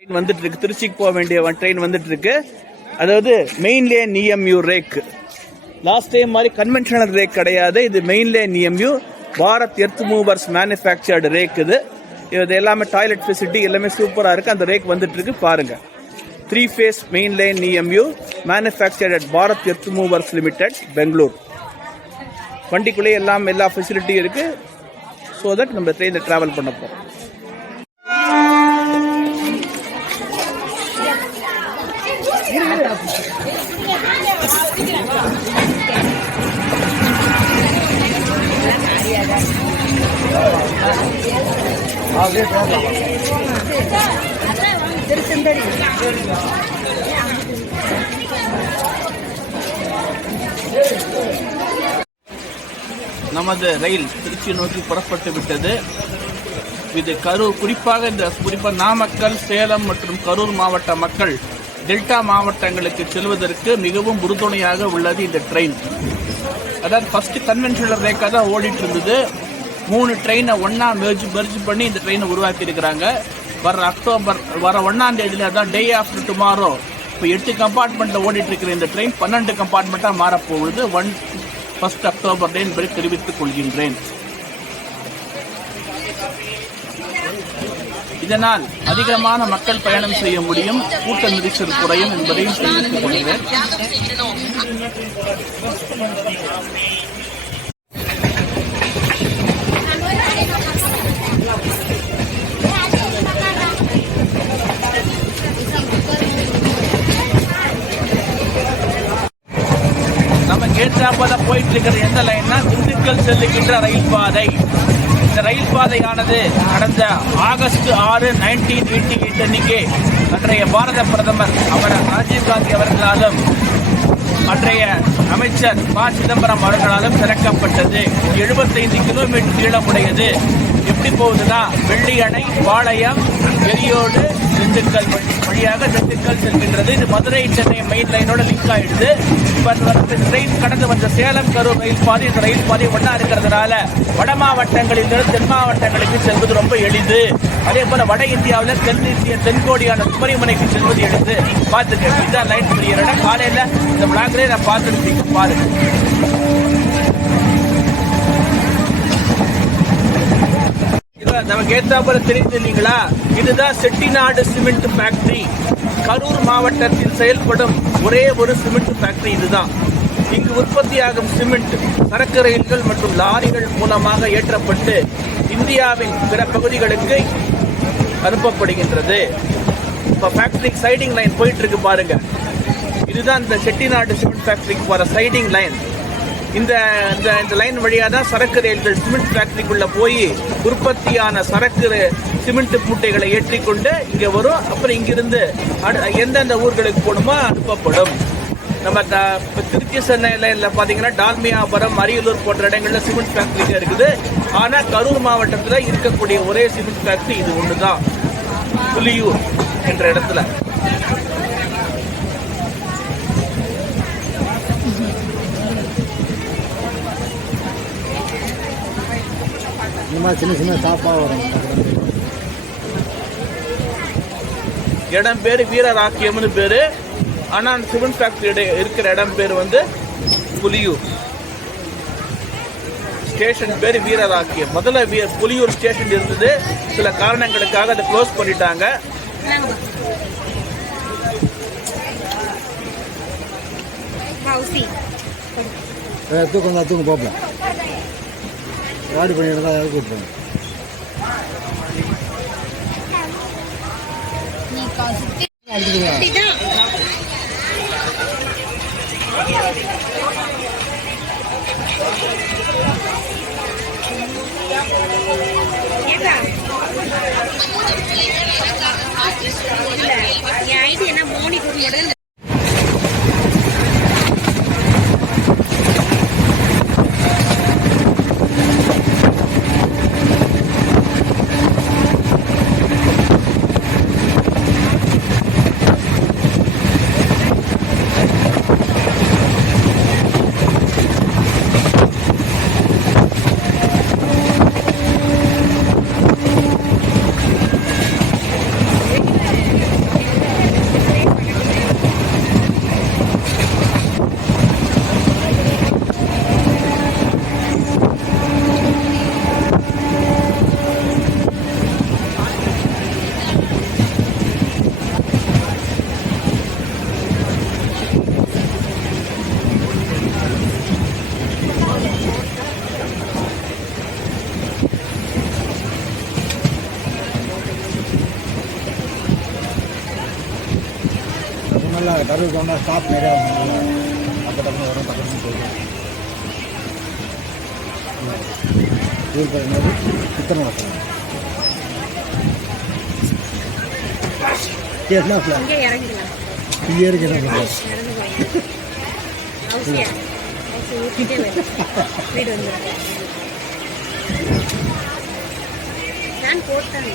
Train வந்துட்டு இருக்கு. திருச்சிக்கு போக வேண்டிய ட்ரெயின் வந்துட்டு இருக்கு. அதாவது main lane EMU rake. Last time மாதிரி கன்வென்ஷனல் ரேக் கிடையாது. இது main lane EMU Bharat earth movers manufactured rake. இது எல்லாமே டாய்லெட் ஃபெசிலிட்டி எல்லாமே சூப்பராக இருக்கு. அந்த ரேக் வந்துட்டு இருக்கு பாருங்க. 3 phase main lane EMU manufactured at Bharat earth Movers Limited, Bangalore. வண்டிக்குள்ளே எல்லா ஃபெசிலிட்டியும் இருக்கு. ஸோ தட் நம்ம ட்ரெயினில் டிராவல் பண்ண போகிறோம். நமது ரயில் திருச்சி நோக்கி புறப்பட்டு விட்டது. இது குறிப்பாக நாமக்கல், சேலம் மற்றும் கரூர் மாவட்ட மக்கள் டெல்டா மாவட்டங்களுக்கு செல்வதற்கு மிகவும் உறுதுணையாக உள்ளது இந்த ட்ரெயின். அதாவது ஃபர்ஸ்ட் கன்வென்ஷனல் ரேக்காக தான் ஓடிட்டு இருந்தது. 3 ட்ரெயினை ஒன்னா மெர்ஜ் பண்ணி இந்த ட்ரெயினை உருவாக்கி இருக்கிறாங்க. வர 1ஆம் தேதியில தான் டே ஆஃப்டர் டுமாரோ. இப்போ 8 கம்பார்ட்மெண்ட்ல ஓடிட்டு இருக்கிற இந்த ட்ரெயின் 12 கம்பார்ட்மெண்டா மாறப்போகுது. 1 அக்டோபர் என்பதை தெரிவித்துக் கொள்கின்றேன். இதனால் அதிகமான மக்கள் பயணம் செய்ய முடியும், கூட்ட நெரிசல் குறையும் என்பதையும் தெரிவித்துக் கொள்கிறேன். நம்ம கேட்டாப்போல போயிட்டு இருக்கிற எந்த லைன்னா திண்டுக்கல் செல்லுகின்ற ரயில் பாதை. இந்த ரயில் பாதையானது கடந்த ஆகஸ்ட் 6, 1988 அன்னைக்கு அன்றைய பாரத பிரதமர் ராஜீவ்காந்தி அவர்களாலும் அன்றைய அமைச்சர் ப. சிதம்பரம் அவர்களாலும் திறக்கப்பட்டது. 75 கிலோமீட்டர் நீளமுடையது. எப்படி போகுதுன்னா வெள்ளியணை, பாளையம், எரியோடு, திண்டுக்கல் வழியாக திண்டுக்கல் செல்கின்றது. இது மதுரை சென்னை மெயின் லைனோட லிங்க் ஆயிடுது. ட்ரெயின் கடந்து வந்த சேலம் கரூர் ரயில் பாதை, இந்த ரயில் பாதை ஒன்னா இருக்கிறதுனால வட மாவட்டங்களிலிருந்து தென் மாவட்டங்களுக்கு செல்வது ரொம்ப எளிது. அதே போல வட இந்தியாவில் தென்கோடியான குமரிமலைக்கு செல்வது எளிது. பார்த்துக்க, இதுதான் லைன் பெரிய இடம். காலையில இந்த பிளாக்லேயே நான் பார்த்துருப்பீங்க பாருங்க. நமக்கு ஏற்றாப்புல தெரியுது இல்லைங்களா? இதுதான் செட்டிநாடு சிமெண்ட் ஃபேக்டரி. கரூர் மாவட்டத்தில் செயல்படும் ஒரே ஒரு சிமெண்ட் ஃபேக்டரி இதுதான். இங்கு உற்பத்தியாகும் சிமெண்ட் சரக்கு ரயில்கள் மற்றும் லாரிகள் மூலமாக ஏற்றப்பட்டு இந்தியாவின் பிற பகுதிகளுக்கு அனுப்பப்படுகின்றது. இப்ப ஃபேக்டரி சைடிங் லைன் போயிட்டு இருக்கு பாருங்க. இதுதான் இந்த செட்டிநாடு சிமெண்ட் ஃபேக்டரிக்கு போற சைடிங் லைன். இந்த லைன் வழியாக தான் சரக்கு ரயில்கள் சிமெண்ட் ஃபேக்டரிக்குள்ள போய் உற்பத்தியான சரக்கு சிமெண்ட் மூட்டைகளை ஏற்றிக்கொண்டு இங்க வரும். அப்புறம் இங்கிருந்து எந்தெந்த ஊர்களுக்கு போகணுமோ அனுப்பப்படும். நம்ம திருச்சி சென்னையில பாத்தீங்கன்னா டால்மியாபுரம், அரியலூர் போன்ற இடங்கள்ல சிமெண்ட் ஃபேக்டரி இருக்குது. ஆனா கரூர் மாவட்டத்தில் இருக்கக்கூடிய ஒரே சிமெண்ட் ஃபேக்டரி இது ஒண்ணுதான், புலியூர் என்ற இடத்துல. சின்ன டாப்பா வரும். இடம் பேரு வீரராக்கியம்னு பேரு. ஆனா அந்த சிமெண்ட் ஃபேக்டரி இருக்கிற இடம் பேர் புலியூர். ஸ்டேஷன் பேரு வீரராக்கியம். முதல்ல புலியூர் ஸ்டேஷன் இருந்தது. சில காரணங்களுக்காக அதை க்ளோஸ் பண்ணிட்டாங்க. தூக்கம் போப்ப வாடி பண்ணிட்டு தான் கூப்பிடுறேன். என்ன மோனி கூட நல்லா கரூர் போனால் ஸ்டாப் நிறையா நல்லா அப்போ டக்குனு வரும் பக்கத்துக்கு போயிடும். ஊர் பேர் என்னது? சித்தனவாசம். என்ன பிளான்? இங்கே இறங்கிடலாம். இங்கே இருக்கு என்ன பிளான்? அவசியம் ஊற்றிட்டே வீடு வந்துடும். நான் போட்டாங்க.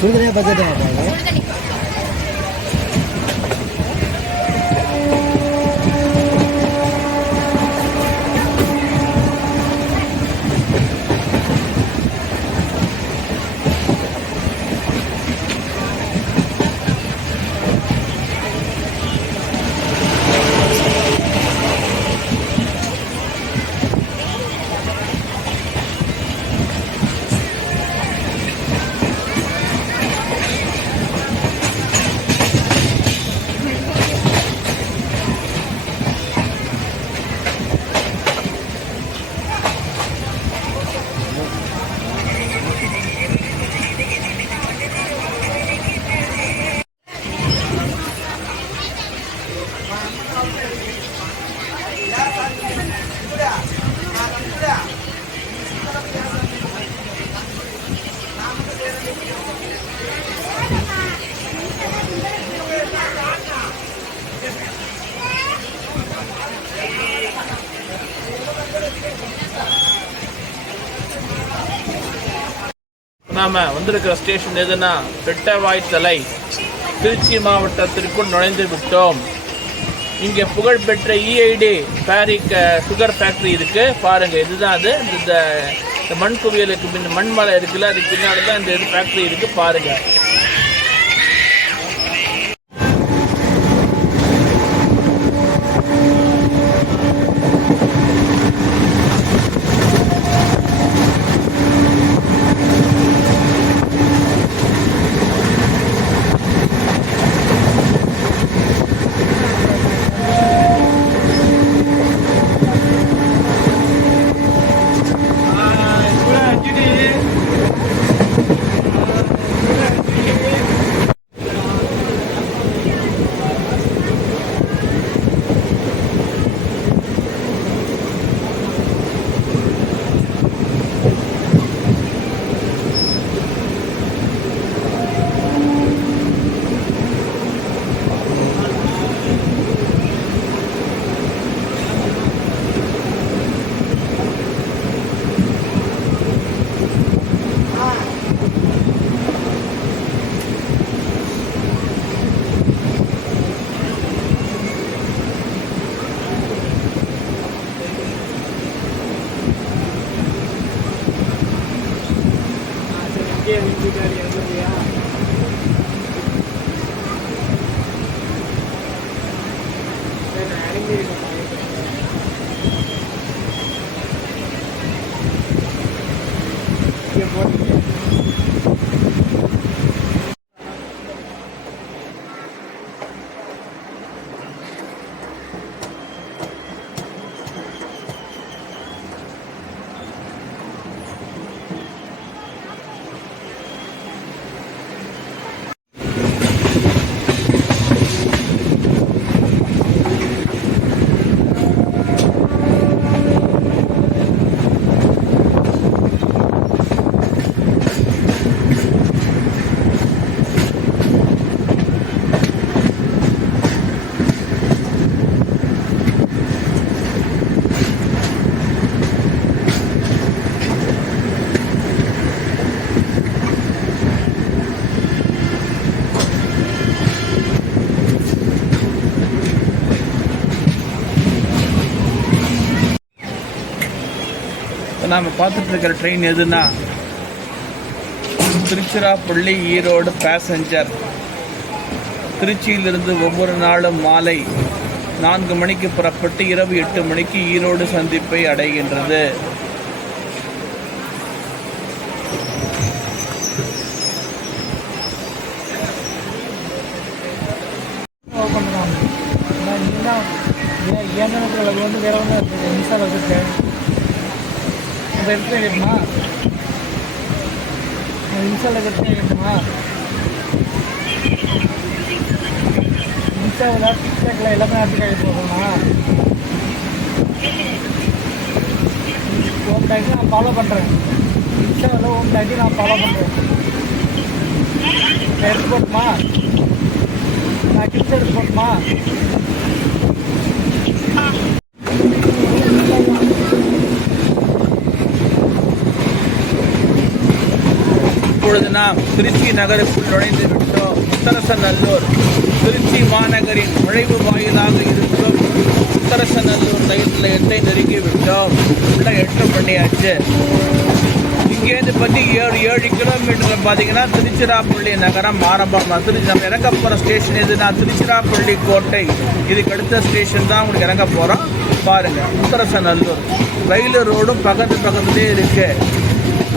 சுடுதண்ணியாக பட்ஜெட் பார்ப்பாங்க. நாம வந்திருக்கிற ஸ்டேஷன் எதுனா ரெட்டவாய்த்தலை, திருச்சி மாவட்டத்திற்குள் நுழைந்து விட்டோம். இங்கே புகழ்பெற்ற இஐடி பேரிக் சுகர் ஃபேக்ட்ரி இருக்கு பாருங்க. இதுதான் அது. இந்த மண் குவியலுக்கு பின் மண்மலை இருக்குல்ல, அதுக்கு பின்னாடி தான் இந்த ஃபேக்ட்ரி இருக்கு பாருங்க. நாம் பார்த்துட்டு இருக்கிற ட்ரெயின் எதுனா திருச்சிராப்பள்ளி ஈரோடு பேசஞ்சர். திருச்சியிலிருந்து ஒவ்வொரு நாளும் மாலை 4 மணிக்கு புறப்பட்டு இரவு 8 மணிக்கு ஈரோடு சந்திப்பை அடைகின்றது. வந்து வேற ஒன்றும் இருக்குது மின்சாரம் வச்சுருக்கேன் அந்த இடத்துல கேட்குமா மின்சாரம் இடத்துல கேட்குமா மின்சாரம் டிக்டாக்ல எல்லாமே ஆர்டிக்கல் போகணும்னா ஹோம் டேக்ஸி நான் ஃபாலோ பண்ணுறேன். மின்சாரில் ஹோம் டேக்ஸி நான் ஃபாலோ பண்ணுறேன். நான் எடுத்து போட்டுமா நான் கிட்ஸ் எடுத்து போட்டுமா இப்பொழுது நாம் திருச்சி நகருக்குள் நுழைந்து விட்டோம். உத்தரசநல்லூர் திருச்சி மாநகரின் நுழைவு வாயிலாக இருக்கும் உத்தரசநல்லூர் ரயில் நிலையத்தை நெருங்கி விட்டோம். உள்ள 8 பண்ணியாச்சு. இங்கேருந்து பற்றி 7 கிலோமீட்டரில் பார்த்தீங்கன்னா திருச்சிராப்பள்ளி நகரம் ஆரம்பம். திருச்சி நம்ம இறங்க போகிற ஸ்டேஷன் எதுனா திருச்சிராப்பள்ளி கோட்டை. இதுக்கு அடுத்த ஸ்டேஷன் தான் உங்களுக்கு இறங்க போகிறோம். பாருங்கள், உத்தரசநல்லூர் ரயில் ரோடும் பக்கத்துலேயே இருக்குது.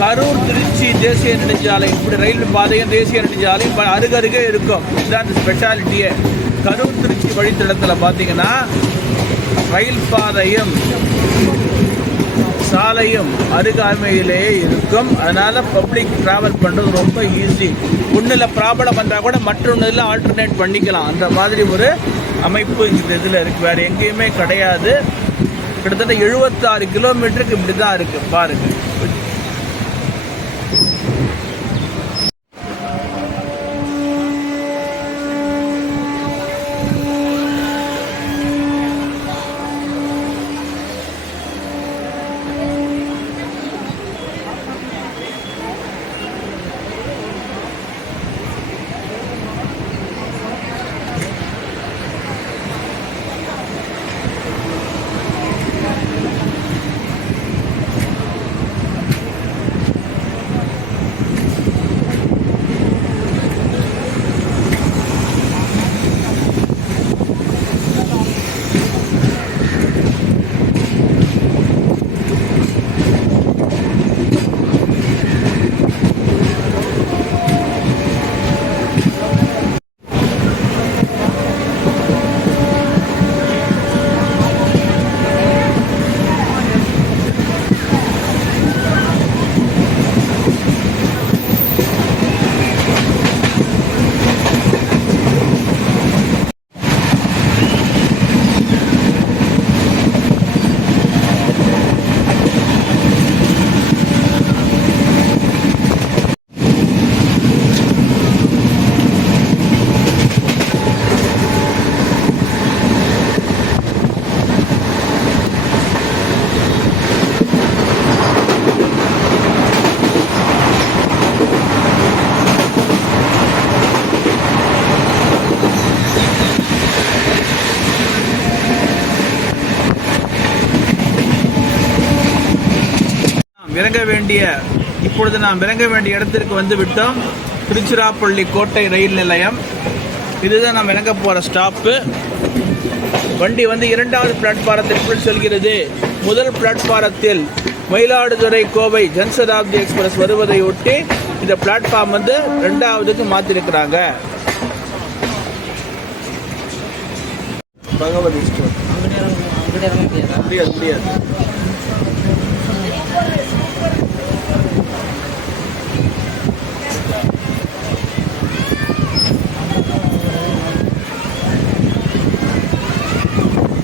கரூர் திருச்சி தேசிய நெடுஞ்சாலை, இப்படி ரயில் பாதையும் தேசிய நெடுஞ்சாலையும் அருகருகே இருக்கும். இதுதான் இந்த ஸ்பெஷாலிட்டியே. கரூர் திருச்சி வழித்தடத்தில் பார்த்தீங்கன்னா ரயில் பாதையும் சாலையும் அருகாமையிலேயே இருக்கும். அதனால் பப்ளிக் ட்ராவல் பண்ணுறது ரொம்ப ஈஸி. ஒன்றில் ப்ராப்ளம் வந்தால் கூட மற்றொன்றில் ஆல்டர்னேட் பண்ணிக்கலாம். அந்த மாதிரி ஒரு அமைப்பு இந்த இதில் இருக்குது. வேறு எங்கேயுமே கிடையாது. கிட்டத்தட்ட 76 கிலோமீட்டருக்கு இப்படி தான் இருக்குது. பாருங்கள். இப்பொழுது நாம் இறங்க வேண்டிய இடத்திற்கு வந்து விட்டோம். திருச்சிராப்பள்ளி கோட்டை ரயில் நிலையம். இதுதான் நாம் இறங்க போகிற ஸ்டாப்பு. வண்டி வந்து 2வது பிளாட்பாரத்திற்குள் செல்கிறது. முதல் பிளாட்பாரத்தில் மயிலாடுதுறை கோவை ஜன்சதாப்தி எக்ஸ்பிரஸ் வருவதை ஒட்டி இந்த பிளாட்ஃபார்ம் வந்து 2வதுக்கு மாற்றிருக்கிறாங்க. பகவதி ஸ்டோர் முடியாது.